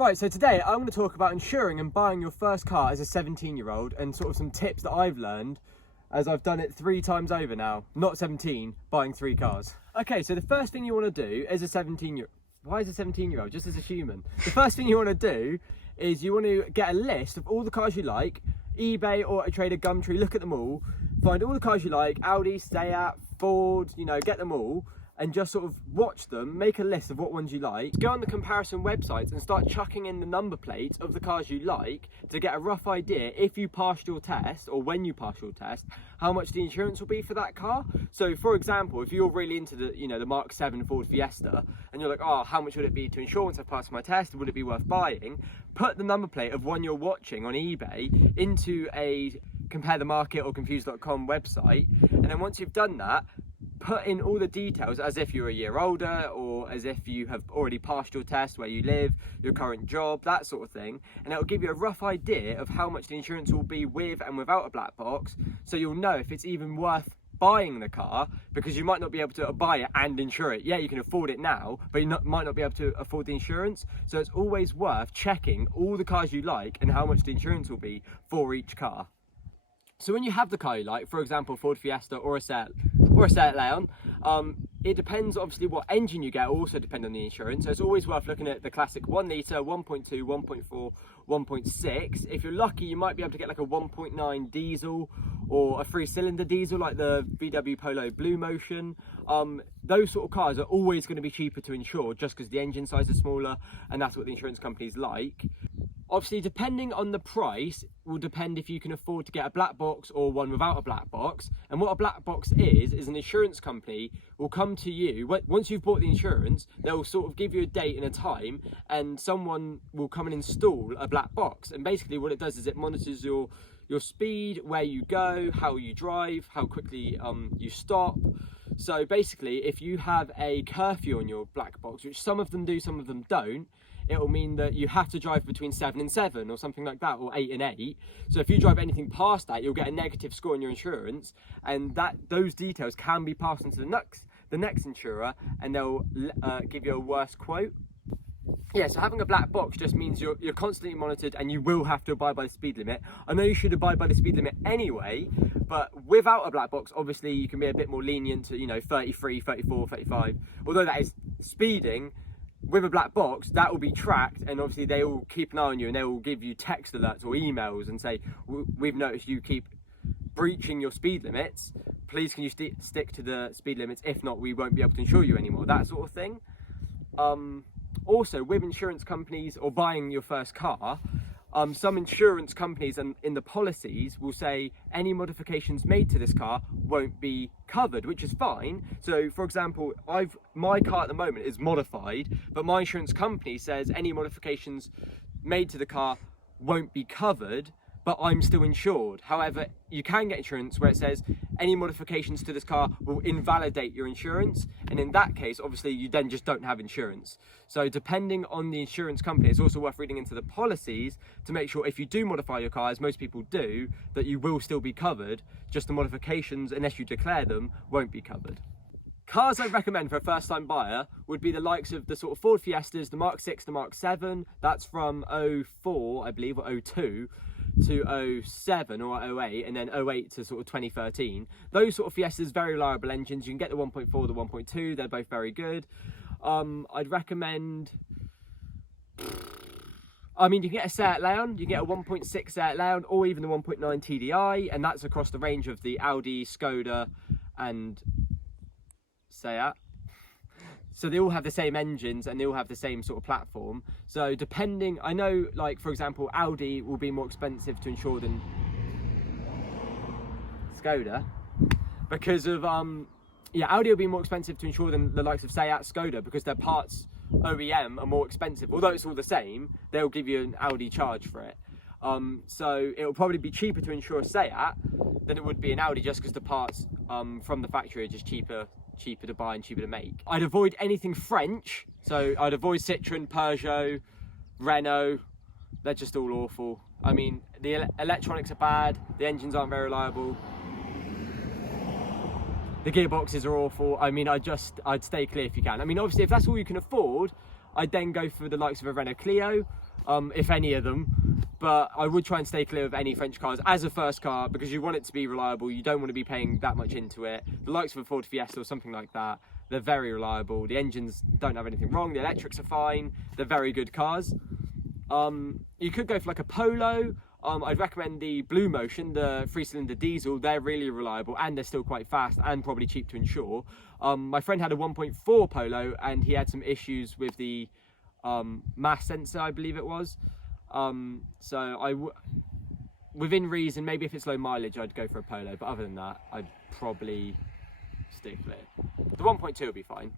Right, so today I'm going to talk about insuring and buying your first car as a 17-year-old and sort of some tips that I've learned as I've done it 3 times over now. Not 17, buying 3 cars. Okay, so the first thing you want to do as a 17-year-old, why is a 17-year-old? Just as a human. The first thing you want to do is you want to get a list of all the cars you like, eBay, Auto Trader, Gumtree, look at them all, find all the cars you like, Audi, Seat, Ford, you know, get them all, and just sort of watch them, make a list of what ones you like, go on the comparison websites and start chucking in the number plates of the cars you like to get a rough idea, if you passed your test or when you pass your test, how much the insurance will be for that car. So for example, if you're really into the, you know, the Mark 7 Ford Fiesta and you're like, oh, how much would it be to insure once I've passed my test? Would it be worth buying? Put the number plate of one you're watching on eBay into a Compare the Market or Confused.com website, and then once you've done that, put in all the details as if you're a year older or as if you have already passed your test, where you live, your current job, that sort of thing, and it'll give you a rough idea of how much the insurance will be with and without a black box, so you'll know if it's even worth buying the car, because you might not be able to buy it and insure it. Yeah, you can afford it now, but you might not be able to afford the insurance, so it's always worth checking all the cars you like and how much the insurance will be for each car. So when you have the car you like, for example, Ford Fiesta or a Seat Leon, it depends obviously what engine you get, also depend on the insurance. So it's always worth looking at the classic 1 litre, 1.2, 1.4, 1.6. If you're lucky, you might be able to get like a 1.9 diesel or a 3-cylinder diesel like the VW Polo Blue Motion. Those sort of cars are always going to be cheaper to insure just because the engine size is smaller, and that's what the insurance companies like. Obviously, depending on the price, will depend if you can afford to get a black box or one without a black box. And what a black box is an insurance company will come to you, once you've bought the insurance, they'll sort of give you a date and a time, and someone will come and install a black box. And basically what it does is it monitors your speed, where you go, how you drive, how quickly you stop. So basically, if you have a curfew on your black box, which some of them do, some of them don't, it will mean that you have to drive between 7 and 7 or something like that, or 8 and 8. So if you drive anything past that, you'll get a negative score on your insurance, and those details can be passed on to the next insurer, and they'll give you a worse quote. Yeah, so having a black box just means you're constantly monitored, and you will have to abide by the speed limit. I know you should abide by the speed limit anyway, but without a black box, obviously you can be a bit more lenient to, you know, 33, 34, 35. Although that is speeding, with a black box, that will be tracked, and obviously they will keep an eye on you, and they will give you text alerts or emails and say, we've noticed you keep breaching your speed limits, please can you stick to the speed limits, if not we won't be able to insure you anymore, that sort of thing. Also, with insurance companies or buying your first car, some insurance companies and in the policies will say any modifications made to this car won't be covered, which is fine. So for example, my car at the moment is modified, but my insurance company says any modifications made to the car won't be covered, but I'm still insured. However, you can get insurance where it says any modifications to this car will invalidate your insurance, and in that case, obviously, you then just don't have insurance. So depending on the insurance company, it's also worth reading into the policies to make sure if you do modify your car, as most people do, that you will still be covered, just the modifications, unless you declare them, won't be covered. Cars I recommend for a first-time buyer would be the likes of the sort of Ford Fiestas, the Mark 6, the Mark 7, that's from 04, I believe, or 02, to 07 or 08, and then 08 to sort of 2013. Those sort of Fiestas, very reliable engines. You can get the 1.4, the 1.2, they're both very good. I'd recommend, I mean, you can get a Seat Leon, you can get a 1.6 Seat Leon, or even the 1.9 TDI, and that's across the range of the Audi, Skoda, and Seat. So they all have the same engines and they all have the same sort of platform. So depending, I know, like for example, Audi will be more expensive to insure than Skoda because of Audi will be more expensive to insure than the likes of Seat, Skoda, because their parts OEM are more expensive. Although it's all the same, they'll give you an Audi charge for it. So it will probably be cheaper to insure a Seat than it would be an Audi, just because the parts from the factory are just cheaper to buy and cheaper to make. I'd avoid anything French, so I'd avoid Citroën, Peugeot, Renault. They're just all awful. I mean, the electronics are bad, the engines aren't very reliable, the gearboxes are awful. I mean, I'd stay clear if you can. I mean, obviously, if that's all you can afford, I'd then go for the likes of a Renault Clio, if any of them. But I would try and stay clear of any French cars as a first car, because you want it to be reliable. You don't want to be paying that much into it. The likes of a Ford Fiesta or something like that, they're very reliable. The engines don't have anything wrong. The electrics are fine. They're very good cars. You could go for like a Polo. I'd recommend the Blue Motion, the 3-cylinder diesel. They're really reliable and they're still quite fast and probably cheap to insure. My friend had a 1.4 Polo and he had some issues with the mass sensor, I believe it was. Within reason, maybe if it's low mileage, I'd go for a Polo. But other than that, I'd probably stick clear. The 1.2 will be fine.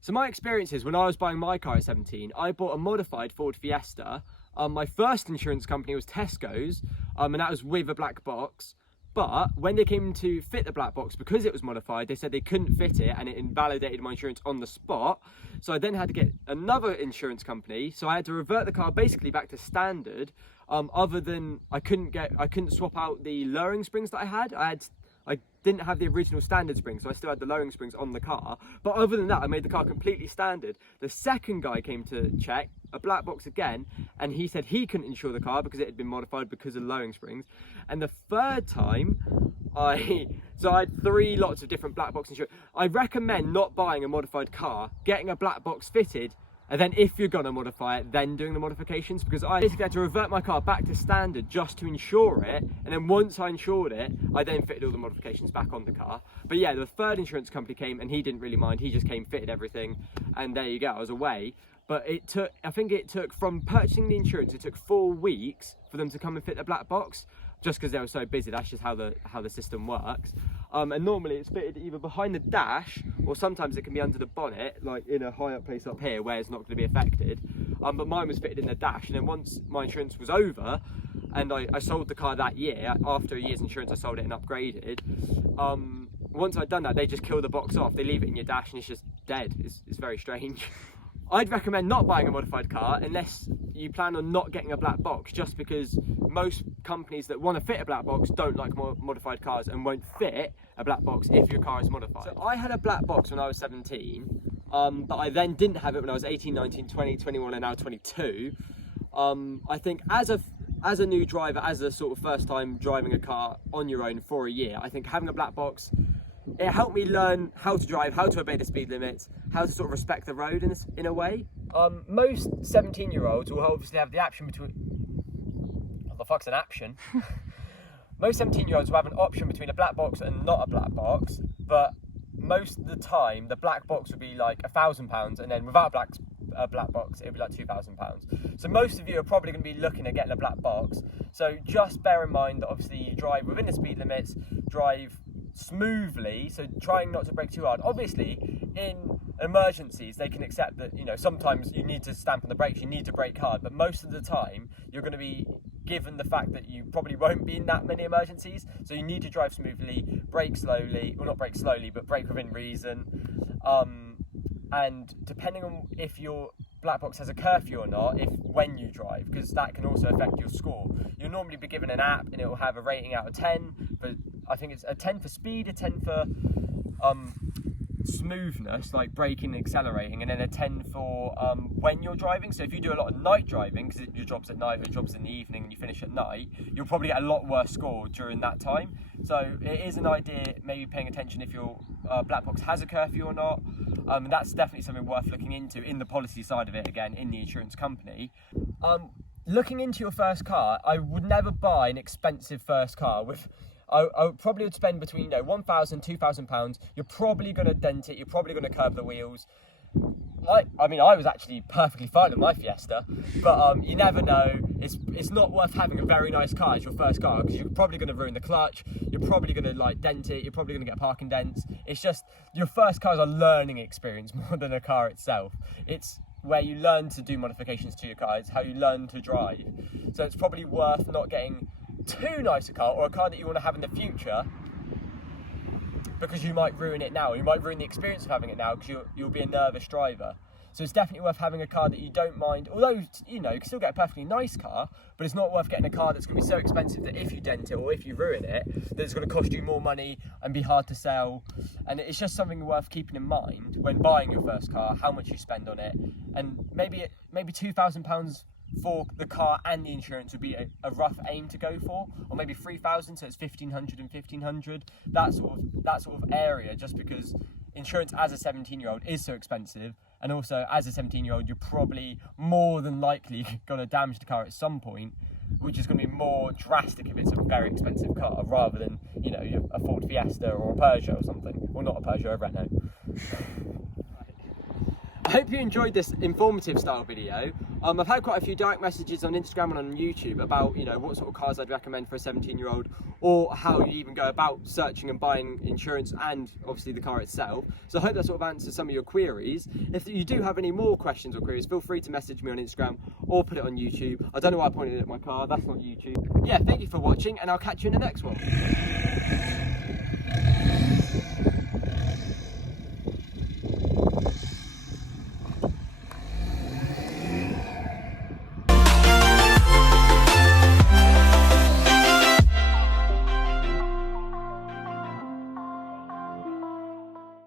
So my experiences when I was buying my car at 17, I bought a modified Ford Fiesta. My first insurance company was Tesco's, and that was with a black box. But when they came to fit the black box, because it was modified, they said they couldn't fit it and it invalidated my insurance on the spot. So I then had to get another insurance company. So I had to revert the car basically back to standard. Other than I couldn't swap out the lowering springs that I had. I didn't have the original standard springs, so I still had the lowering springs on the car. But other than that, I made the car completely standard. The second guy came to check, a black box again, and he said he couldn't insure the car because it had been modified because of lowering springs. And the third time, I had 3 lots of different black box insurance. I recommend not buying a modified car, getting a black box fitted, and then if you're gonna modify it, then doing the modifications, because I basically had to revert my car back to standard just to insure it, and then once I insured it, I then fitted all the modifications back on the car. But yeah, the third insurance company came and he didn't really mind, he just came, fitted everything, and there you go, I was away. But I think it took, from purchasing the insurance, it took 4 weeks for them to come and fit the black box, just because they were so busy. That's just how the system works. And normally it's fitted either behind the dash, or sometimes it can be under the bonnet, like in a high up place up here where it's not going to be affected. But mine was fitted in the dash, and then once my insurance was over, and I sold the car that year, after a year's insurance I sold it and upgraded. Once I'd done that, they just kill the box off, they leave it in your dash and it's just dead. It's very strange. I'd recommend not buying a modified car unless you plan on not getting a black box, just because most companies that want to fit a black box don't like modified cars and won't fit a black box if your car is modified. So I had a black box when I was 17, but I then didn't have it when I was 18, 19, 20, 21 and now 22. I think as a new driver, as a sort of first time driving a car on your own for a year, I think having a black box, it helped me learn how to drive, how to obey the speed limits, how to sort of respect the road in a way. Most 17-year-olds will obviously have the option between... What the fuck's an option? Most 17-year-olds will have an option between a black box and not a black box, but most of the time the black box would be like £1,000, and then without a black box it would be like £2,000. So most of you are probably going to be looking at getting a black box. So just bear in mind that obviously you drive within the speed limits, drive smoothly, so trying not to brake too hard. Obviously in emergencies they can accept that, you know, sometimes you need to stamp on the brakes, you need to brake hard, but most of the time you're going to be given the fact that you probably won't be in that many emergencies, so you need to drive smoothly, brake slowly, well not brake slowly but brake within reason, and depending on if your black box has a curfew or not, when you drive, because that can also affect your score. You'll normally be given an app and it will have a rating out of 10, but I think it's a 10 for speed, a 10 for smoothness, like braking and accelerating, and then a 10 for when you're driving. So if you do a lot of night driving, because your job's at night or your job's in the evening and you finish at night, you'll probably get a lot worse score during that time. So it is an idea, maybe paying attention if your black box has a curfew or not. That's definitely something worth looking into in the policy side of it, again, in the insurance company. Looking into your first car, I would never buy an expensive first car. I probably would spend between £1,000, £2,000. You're probably going to dent it, you're probably going to curb the wheels. I mean, I was actually perfectly fine with my Fiesta, but you never know. It's not worth having a very nice car as your first car, because you're probably going to ruin the clutch, you're probably going to dent it, you're probably going to get parking dents. It's just, your first car is a learning experience more than a car itself. It's where you learn to do modifications to your car, it's how you learn to drive. So it's probably worth not getting too nice a car, or a car that you want to have in the future, because you might ruin it now. You might ruin the experience of having it now because you'll be a nervous driver. So it's definitely worth having a car that you don't mind, although, you know, you can still get a perfectly nice car, but it's not worth getting a car that's going to be so expensive that if you dent it or if you ruin it, that it's going to cost you more money and be hard to sell. And it's just something worth keeping in mind when buying your first car, how much you spend on it. And maybe £2,000 for the car and the insurance would be a rough aim to go for, or maybe 3,000, so it's 1,500 and 1,500, that sort of area, just because insurance as a 17-year-old is so expensive, and also as a 17-year-old you're probably more than likely going to damage the car at some point, which is going to be more drastic if it's a very expensive car, rather than, you know, a Ford Fiesta or a Peugeot or something. Well, not a Peugeot, a Renault. I hope you enjoyed this informative style video. I've had quite a few direct messages on Instagram and on YouTube about, you know, what sort of cars I'd recommend for a 17-year-old, or how you even go about searching and buying insurance and obviously the car itself. So I hope that sort of answers some of your queries. If you do have any more questions or queries, feel free to message me on Instagram or put it on YouTube. I don't know why I pointed at my car, that's not YouTube. Yeah, thank you for watching, and I'll catch you in the next one.